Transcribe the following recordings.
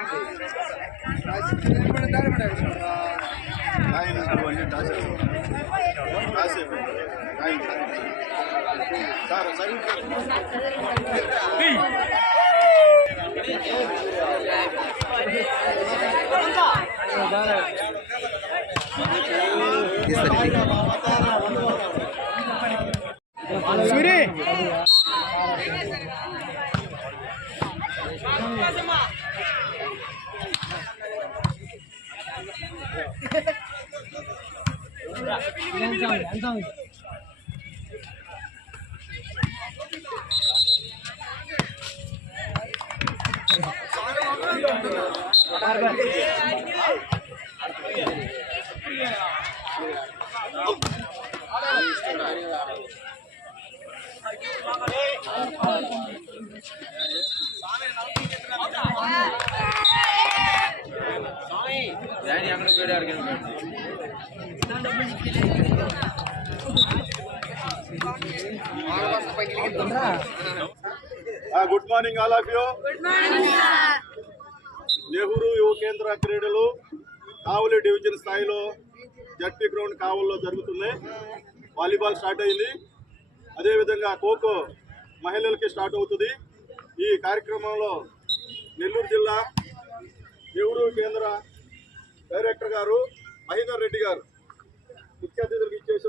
To channel five news good Morning all of you Nehru Yuva Kendra క్రీడలు Kavali division స్థాయిలో ZP ground కావల్లో జరుగుతున్నాయి. Volleyball start అయింది. అదేవిధంగా ఖోఖో మహిళలకి స్టార్ట్ అవుతుంది. ఈ కార్యక్రమంలో నెల్లూరు జిల్లా నెహ్రూ కేంద్ర డైరెక్టర్ గారు మహేందర్ రెడ్డి గారు ముఖ్య అతిథులకు ఇచ్చేసి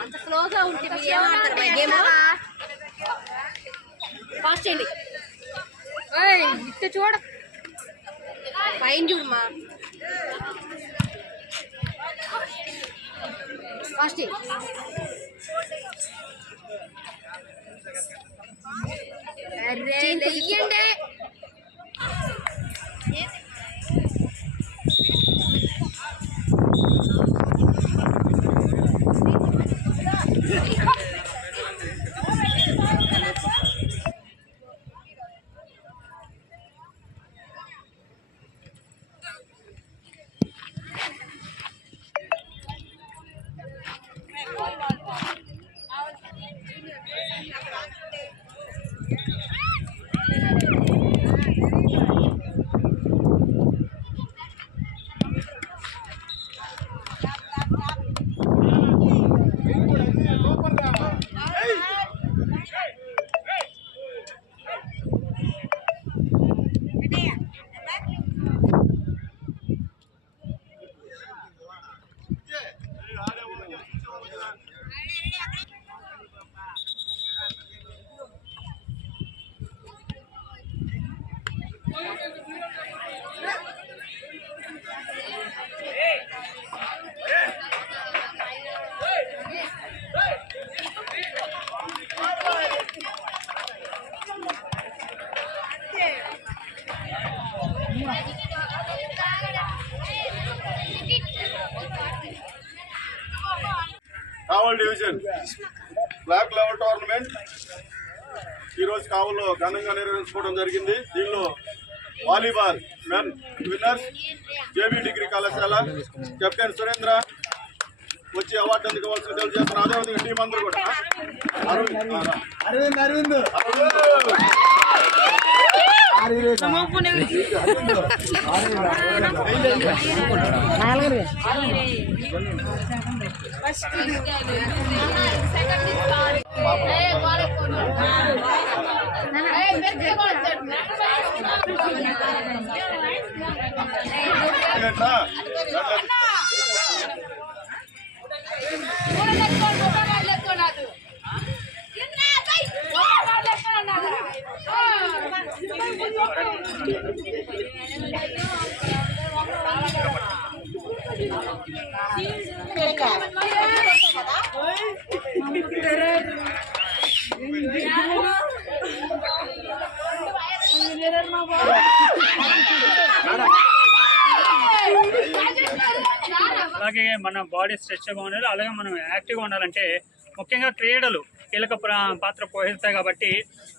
అంత స్లోగా ఉంటే మీరు గేమ్? ఫాస్ట్ చేయండి ఇట్ట చూడ. పైన చూడమ్మా. ఫాస్ట్. చేయి అరే డివిజన్ బ్లాక్ లెవెల్ టోర్నమెంట్ ఈరోజు కావల్లో ఘనంగా నిర్వహించుకోవడం జరిగింది. దీనిలో volleyball men winners JB degree కళాశాల కెప్టెన్ సురేంద్ర వచ్చి అవార్డు అందుకోవాల్సిన తెలియజేస్తున్నారు. అదేవిధంగా టీం అందరూ కూడా. అరవింద్. అరవింద్. అరవింద్. అరవింద్! అలాగే మన బాడీ స్ట్రెచ్గా ఉండాలి అలాగే మనం యాక్టివ్గా ఉండాలంటే ముఖ్యంగా క్రీడలు కీలక పాత్ర పోషిస్తాయి కాబట్టి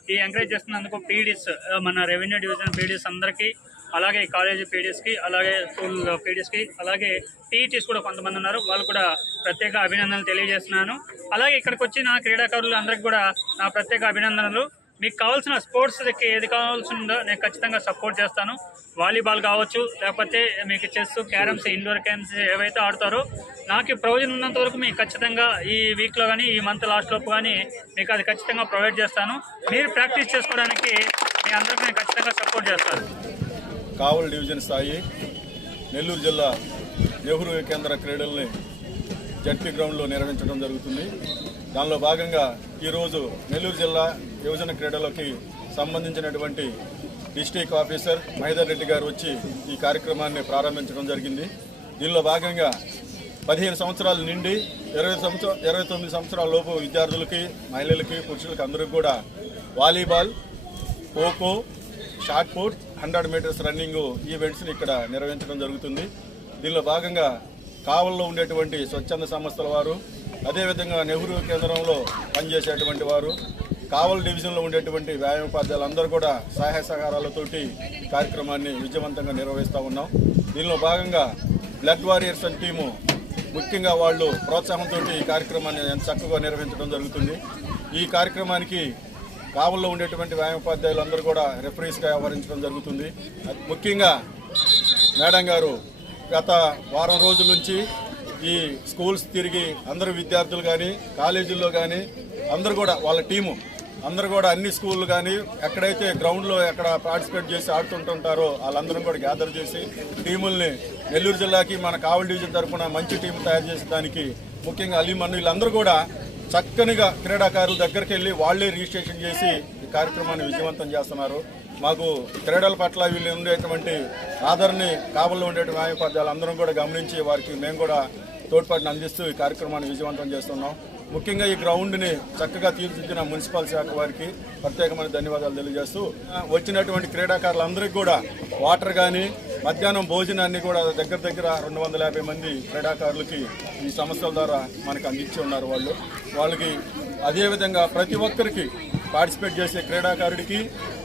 ఈ ఎంకరేజ్ చేస్తున్నందుకు పీడీస్ మన రెవెన్యూ డివిజన్ పీడీస్ అందరికీ అలాగే కాలేజీ పీడీఎస్కి అలాగే స్కూల్ పీడీఎస్కి అలాగే టీటీస్ కూడా కొంతమంది ఉన్నారు. వాళ్ళు కూడా ప్రత్యేక అభినందనలు తెలియజేస్తున్నాను. అలాగే ఇక్కడికి వచ్చిన క్రీడాకారులు అందరికి కూడా నా ప్రత్యేక అభినందనలు. మీకు కావాల్సిన స్పోర్ట్స్కి ఏది కావాల్సిందో నేను ఖచ్చితంగా సపోర్ట్ చేస్తాను. వాలీబాల్ కావచ్చు లేకపోతే మీకు చెస్ క్యారమ్స్ ఇండోర్ గేమ్స్ ఏవైతే ఆడతారో నాకు ప్రయోజనం ఉన్నంత వరకు మీకు ఖచ్చితంగా ఈ వీక్లో కానీ ఈ మంత్ లాస్ట్లోపు కానీ మీకు అది ఖచ్చితంగా ప్రొవైడ్ చేస్తాను. మీరు ప్రాక్టీస్ చేసుకోవడానికి మీ అందరికీ నేను ఖచ్చితంగా సపోర్ట్ చేస్తాను. కావల్ డివిజన్ స్థాయి నెల్లూరు జిల్లా నెహ్రూ కేంద్ర క్రీడల్ని జడ్పీ గ్రౌండ్లో నిర్వహించడం జరుగుతుంది. దానిలో భాగంగా ఈరోజు నెల్లూరు జిల్లా యువజన క్రీడలకి సంబంధించినటువంటి డిస్టిక్ ఆఫీసర్ మహేదర్ రెడ్డి గారు వచ్చి ఈ కార్యక్రమాన్ని ప్రారంభించడం జరిగింది. దీనిలో భాగంగా పదిహేను సంవత్సరాల నుండి ఇరవై సంవత్సరం ఇరవై తొమ్మిది సంవత్సరాల లోపు విద్యార్థులకి మహిళలకి పురుషులకి అందరికీ కూడా volleyball kho kho shot put hundred metres running ఈవెంట్స్ని ఇక్కడ నిర్వహించడం జరుగుతుంది. దీనిలో భాగంగా కావల్లో ఉండేటువంటి స్వచ్ఛంద సంస్థల వారు అదేవిధంగా నెహ్రూ కేంద్రంలో పనిచేసేటువంటి వారు కావల్ డివిజన్లో ఉండేటువంటి వ్యాయామోపాధ్యాయులు అందరూ కూడా సహాయ సహకారాలతోటి కార్యక్రమాన్ని విజయవంతంగా నిర్వహిస్తూ ఉన్నాం. దీనిలో భాగంగా బ్లడ్ వారియర్స్ అండ్ టీము ముఖ్యంగా వాళ్ళు ప్రోత్సాహంతో ఈ కార్యక్రమాన్ని చక్కగా నిర్వహించడం జరుగుతుంది. ఈ కార్యక్రమానికి కావల్లో ఉండేటువంటి వ్యాయామోపాధ్యాయులు అందరూ కూడా రెఫరీస్గా వ్యవహరించడం జరుగుతుంది. ముఖ్యంగా మేడం గారు గత వారం రోజుల నుంచి ఈ స్కూల్స్ తిరిగి అందరు విద్యార్థులు కానీ కాలేజీల్లో కానీ అందరూ కూడా వాళ్ళ టీము అందరూ కూడా అన్ని స్కూళ్ళు కానీ ఎక్కడైతే గ్రౌండ్లో ఎక్కడ పార్టిసిపేట్ చేసి ఆడుతుంటుంటారో వాళ్ళందరం కూడా గ్యాదర్ చేసి టీముల్ని నెల్లూరు జిల్లాకి మన కావల్ డివిజన్ తరఫున మంచి టీం తయారు చేసే దానికి ముఖ్యంగా అలీమన్ను వీళ్ళందరూ కూడా చక్కనిగా క్రీడాకారుల దగ్గరికి వెళ్ళి వాళ్ళే రిజిస్ట్రేషన్ చేసి ఈ కార్యక్రమాన్ని విజయవంతం చేస్తున్నారు. మాకు క్రీడల పట్ల వీళ్ళు ఉండేటువంటి ఆదరణని కావల్లో ఉండే న్యాయపద్యాలు అందరం కూడా గమనించి వారికి మేము కూడా తోడ్పాటును అందిస్తూ ఈ కార్యక్రమాన్ని విజయవంతం చేస్తున్నాం. ముఖ్యంగా ఈ గ్రౌండ్ని చక్కగా తీర్చిదిద్దిన మున్సిపల్ శాఖ వారికి ప్రత్యేకమైన ధన్యవాదాలు తెలియజేస్తూ వచ్చినటువంటి క్రీడాకారులందరికీ కూడా వాటర్ కానీ మధ్యాహ్నం భోజనాన్ని కూడా దగ్గర దగ్గర రెండు వందల యాభై మంది క్రీడాకారులకి ఈ సంస్థల ద్వారా మనకు అందించి ఉన్నారు వాళ్ళు. వాళ్ళకి అదేవిధంగా ప్రతి ఒక్కరికి పార్టిసిపేట్ చేసే క్రీడాకారుడికి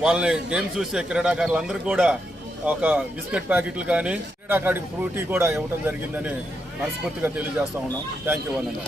వాళ్ళని గేమ్ చూసే క్రీడాకారులందరికీ కూడా ఒక బిస్కెట్ ప్యాకెట్లు కానీ క్రీడాకారుడికి ఫ్రూటీ కూడా ఇవ్వడం జరిగిందని మనస్ఫూర్తిగా తెలియజేస్తా ఉన్నాం. థ్యాంక్ యూ అన్న